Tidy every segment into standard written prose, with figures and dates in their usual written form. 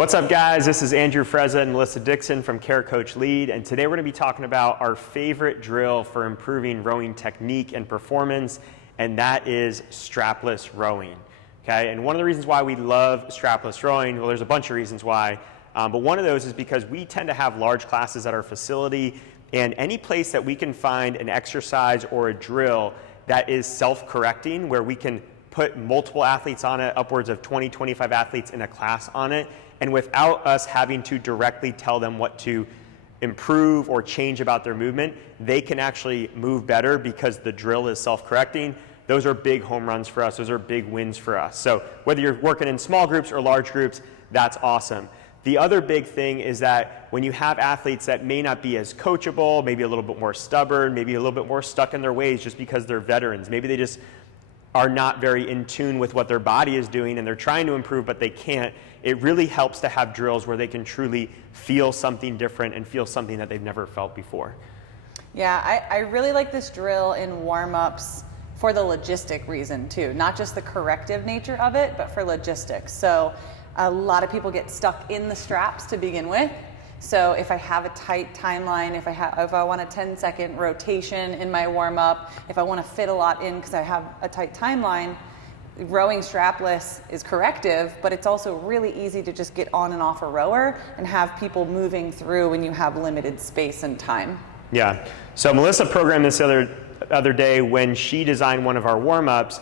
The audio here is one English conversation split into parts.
What's up, guys? This is Andrew Frezza and Melissa Dixon from Care Coach Lead, and today we're going to be talking about our favorite drill for improving rowing technique and performance, and that is strapless rowing. Okay, and one of the reasons why we love strapless rowing, well, there's a bunch of reasons why, but one of those is because we tend to have large classes at our facility, and any place that we can find an exercise or a drill that is self-correcting, where we can put multiple athletes on it, upwards of 20, 25 athletes in a class on it, and without us having to directly tell them what to improve or change about their movement, they can actually move better because the drill is self-correcting. Those are big home runs for us. Those are big wins for us. So whether you're working in small groups or large groups, that's awesome. The other big thing is that when you have athletes that may not be as coachable, maybe a little bit more stubborn, maybe a little bit more stuck in their ways just because they're veterans, maybe they just are not very in tune with what their body is doing and they're trying to improve but they can't, it really helps to have drills where they can truly feel something different and feel something that they've never felt before. Yeah, I really like this drill in warm-ups for the logistic reason too, not just the corrective nature of it, but for logistics. So a lot of people get stuck in the straps to begin with. So if I have a tight timeline, if I want a 10-second rotation in my warm-up, if I want to fit a lot in because I have a tight timeline, rowing strapless is corrective, but it's also really easy to just get on and off a rower and have people moving through when you have limited space and time. Yeah, so Melissa programmed this the other day when she designed one of our warm-ups.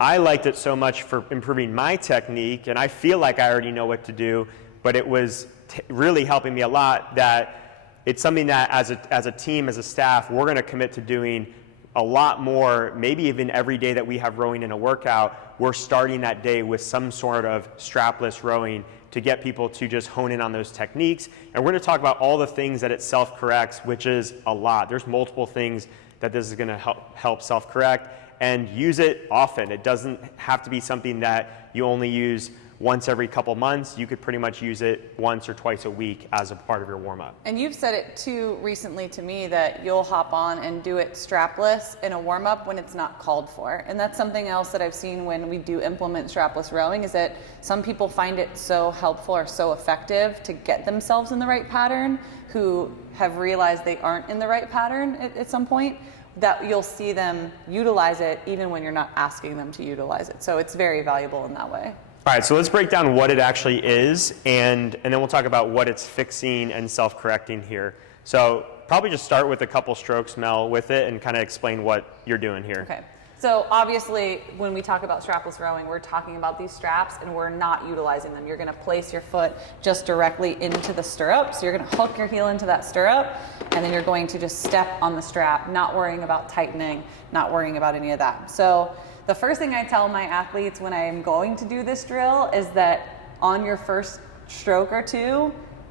I liked it so much for improving my technique, and I feel like I already know what to do, but it was really helping me a lot that it's something that as a team, as a staff, we're going to commit to doing a lot more, maybe even every day that we have rowing in a workout, we're starting that day with some sort of strapless rowing to get people to just hone in on those techniques. And we're going to talk about all the things that it self-corrects, which is a lot. There's multiple things that this is going to help self-correct, and use it often. It doesn't have to be something that you only use once every couple months. You could pretty much use it once or twice a week as a part of your warm-up. And you've said it too recently to me that you'll hop on and do it strapless in a warm-up when it's not called for. And that's something else that I've seen when we do implement strapless rowing, is that some people find it so helpful or so effective to get themselves in the right pattern, who have realized they aren't in the right pattern at some point, that you'll see them utilize it even when you're not asking them to utilize it. So it's very valuable in that way. All right, so let's break down what it actually is, and then we'll talk about what it's fixing and self-correcting here. So probably just start with a couple strokes, Mel, with it and kind of explain what you're doing here. Okay. So obviously, when we talk about strapless rowing, we're talking about these straps and we're not utilizing them. You're going to place your foot just directly into the stirrup. So you're going to hook your heel into that stirrup, and then you're going to just step on the strap, not worrying about tightening, not worrying about any of that. So the first thing I tell my athletes when I am going to do this drill is that on your first stroke or two,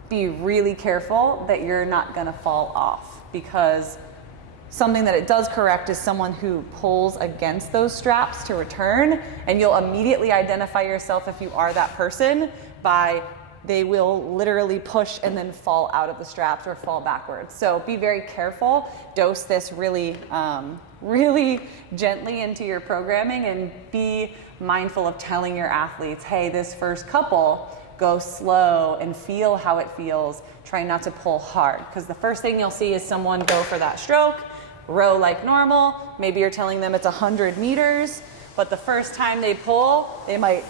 be really careful that you're not going to fall off, because something that it does correct is someone who pulls against those straps to return, and you'll immediately identify yourself if you are that person by they will literally push and then fall out of the straps or fall backwards. So be very careful. Dose this really, really gently into your programming, and be mindful of telling your athletes, hey, this first couple, go slow and feel how it feels. Try not to pull hard, because the first thing you'll see is someone go for that stroke, row like normal. Maybe you're telling them it's 100 meters, but the first time they pull, they might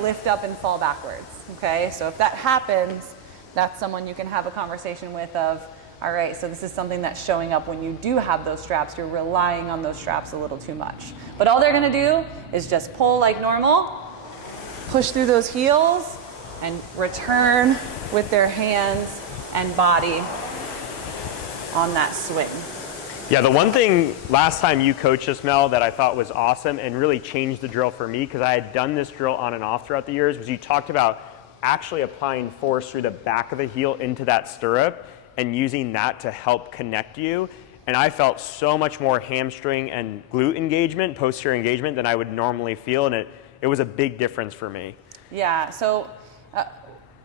lift up and fall backwards. Okay, so if that happens, that's someone you can have a conversation with of, all right, so this is something that's showing up when you do have those straps. You're relying on those straps a little too much. But all they're gonna do is just pull like normal, push through those heels, and return with their hands and body on that swing. Yeah, the one thing last time you coached us, Mel, that I thought was awesome and really changed the drill for me, because I had done this drill on and off throughout the years, was you talked about actually applying force through the back of the heel into that stirrup and using that to help connect you. And I felt so much more hamstring and glute engagement, posterior engagement, than I would normally feel, and it was a big difference for me. Yeah, so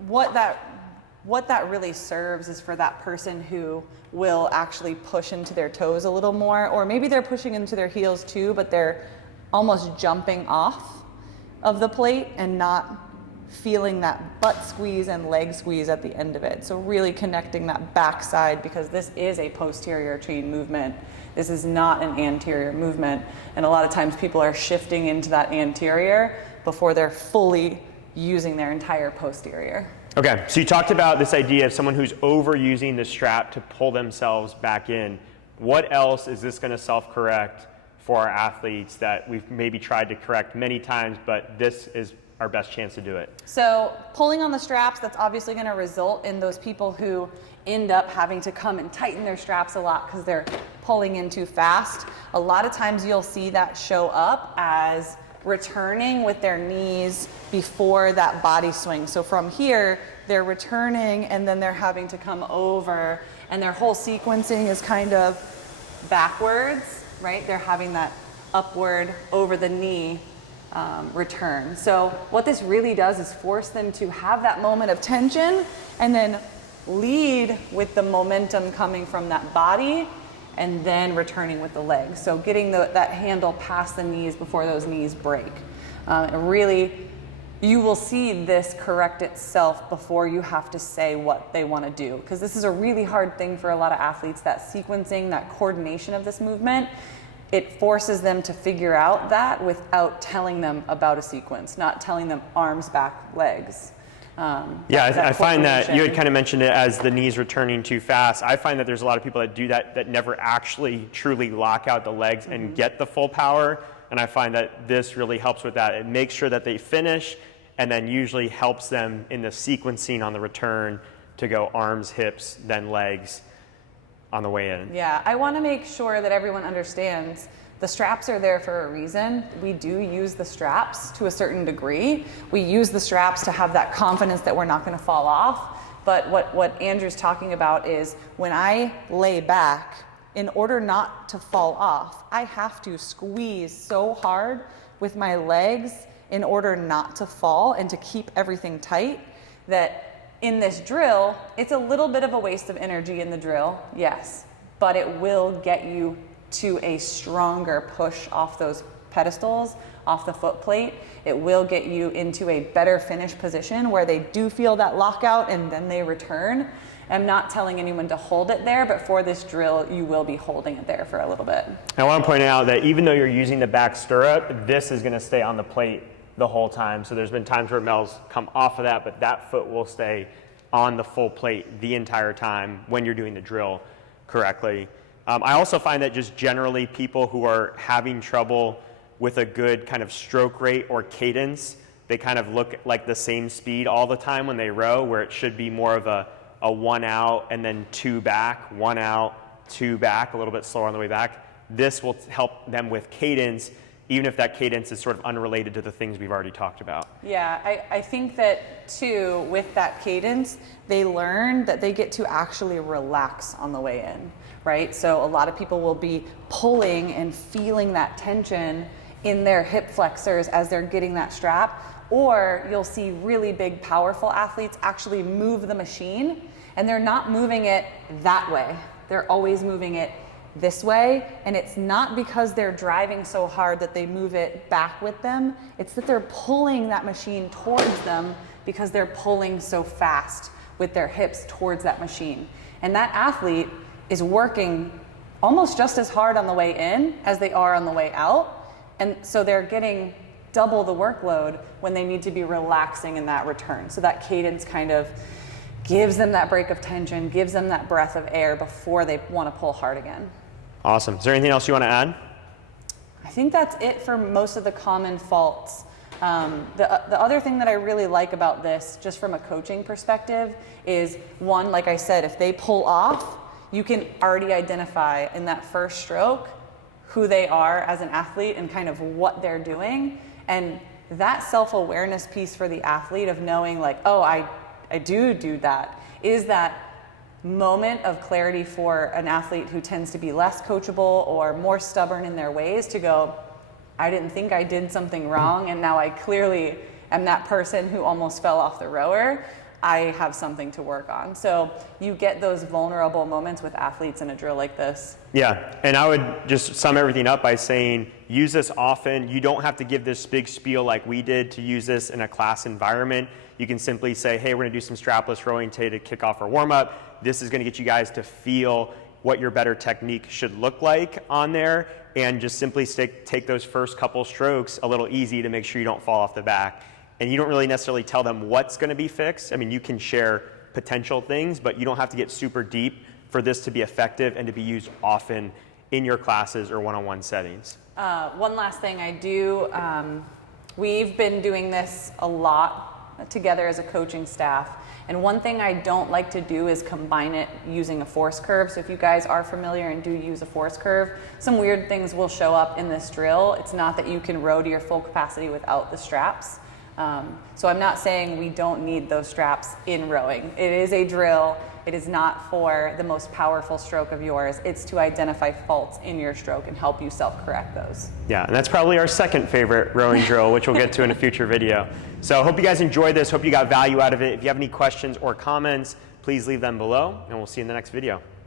what that really serves is for that person who will actually push into their toes a little more, or maybe they're pushing into their heels too, but they're almost jumping off of the plate and not feeling that butt squeeze and leg squeeze at the end of it. So really connecting that backside, because this is a posterior chain movement. This is not an anterior movement. And a lot of times people are shifting into that anterior before they're fully using their entire posterior. Okay, so you talked about this idea of someone who's overusing the strap to pull themselves back in. What else is this going to self-correct for our athletes that we've maybe tried to correct many times, but this is our best chance to do it? So pulling on the straps, that's obviously going to result in those people who end up having to come and tighten their straps a lot because they're pulling in too fast. A lot of times you'll see that show up as returning with their knees before that body swing. So from here, they're returning and then they're having to come over, and their whole sequencing is kind of backwards, right? They're having that upward over the knee return. So what this really does is force them to have that moment of tension and then lead with the momentum coming from that body and then returning with the legs. So getting that handle past the knees before those knees break. Really, you will see this correct itself before you have to say what they want to do. Because this is a really hard thing for a lot of athletes, that sequencing, that coordination of this movement. It forces them to figure out that without telling them about a sequence, not telling them arms back, legs. I find that you had kind of mentioned it as the knees returning too fast. I find that there's a lot of people that do that never actually truly lock out the legs and get the full power. And I find that this really helps with that. It makes sure that they finish and then usually helps them in the sequencing on the return to go arms, hips, then legs on the way in. Yeah, I want to make sure that everyone understands the straps are there for a reason. We do use the straps to a certain degree. We use the straps to have that confidence that we're not going to fall off. But what Andrew's talking about is when I lay back, in order not to fall off, I have to squeeze so hard with my legs in order not to fall and to keep everything tight, that in this drill, it's a little bit of a waste of energy in the drill, yes, but it will get you to a stronger push off those pedestals, off the foot plate. It will get you into a better finish position where they do feel that lockout and then they return. I'm not telling anyone to hold it there, but for this drill, you will be holding it there for a little bit. I want to point out that even though you're using the back stirrup, this is going to stay on the plate the whole time. So there's been times where Mel's come off of that, but that foot will stay on the full plate the entire time when you're doing the drill correctly. I also find that just generally people who are having trouble with a good kind of stroke rate or cadence, they kind of look like the same speed all the time when they row, where it should be more of a one out and then two back, one out, two back, a little bit slower on the way back. This will help them with cadence, even if that cadence is sort of unrelated to the things we've already talked about. Yeah, I think that too, with that cadence, they learn that they get to actually relax on the way in, right? So a lot of people will be pulling and feeling that tension in their hip flexors as they're getting that strap, or you'll see really big, powerful athletes actually move the machine, and they're not moving it that way. They're always moving it this way, and it's not because they're driving so hard that they move it back with them. It's that they're pulling that machine towards them because they're pulling so fast with their hips towards that machine. And that athlete is working almost just as hard on the way in as they are on the way out. And so they're getting double the workload when they need to be relaxing in that return. So that cadence kind of gives them that break of tension, gives them that breath of air before they want to pull hard again. Awesome. Is there anything else you want to add? I think that's it for most of the common faults. The other thing that I really like about this, just from a coaching perspective, is one, like I said, if they pull off, you can already identify in that first stroke who they are as an athlete and kind of what they're doing. And that self-awareness piece for the athlete of knowing like, oh, I do that, is that moment of clarity for an athlete who tends to be less coachable or more stubborn in their ways to go, I didn't think I did something wrong, and now I clearly am that person who almost fell off the rower. I have something to work on. So you get those vulnerable moments with athletes in a drill like this. Yeah, and I would just sum everything up by saying use this often. You don't have to give this big spiel like we did to use this in a class environment. You can simply say, hey, we're gonna do some strapless rowing today to kick off our warm up. This is gonna get you guys to feel what your better technique should look like on there, and just simply take those first couple strokes a little easy to make sure you don't fall off the back. And you don't really necessarily tell them what's going to be fixed. I mean, you can share potential things, but you don't have to get super deep for this to be effective and to be used often in your classes or one-on-one settings. One last thing I do, we've been doing this a lot together as a coaching staff. And one thing I don't like to do is combine it using a force curve. So if you guys are familiar and do use a force curve, some weird things will show up in this drill. It's not that you can row to your full capacity without the straps. So I'm not saying we don't need those straps in rowing. It is a drill. It is not for the most powerful stroke of yours. It's to identify faults in your stroke and help you self-correct those. Yeah, and that's probably our second favorite rowing drill, which we'll get to in a future video. So I hope you guys enjoyed this. Hope you got value out of it. If you have any questions or comments, please leave them below, and we'll see you in the next video.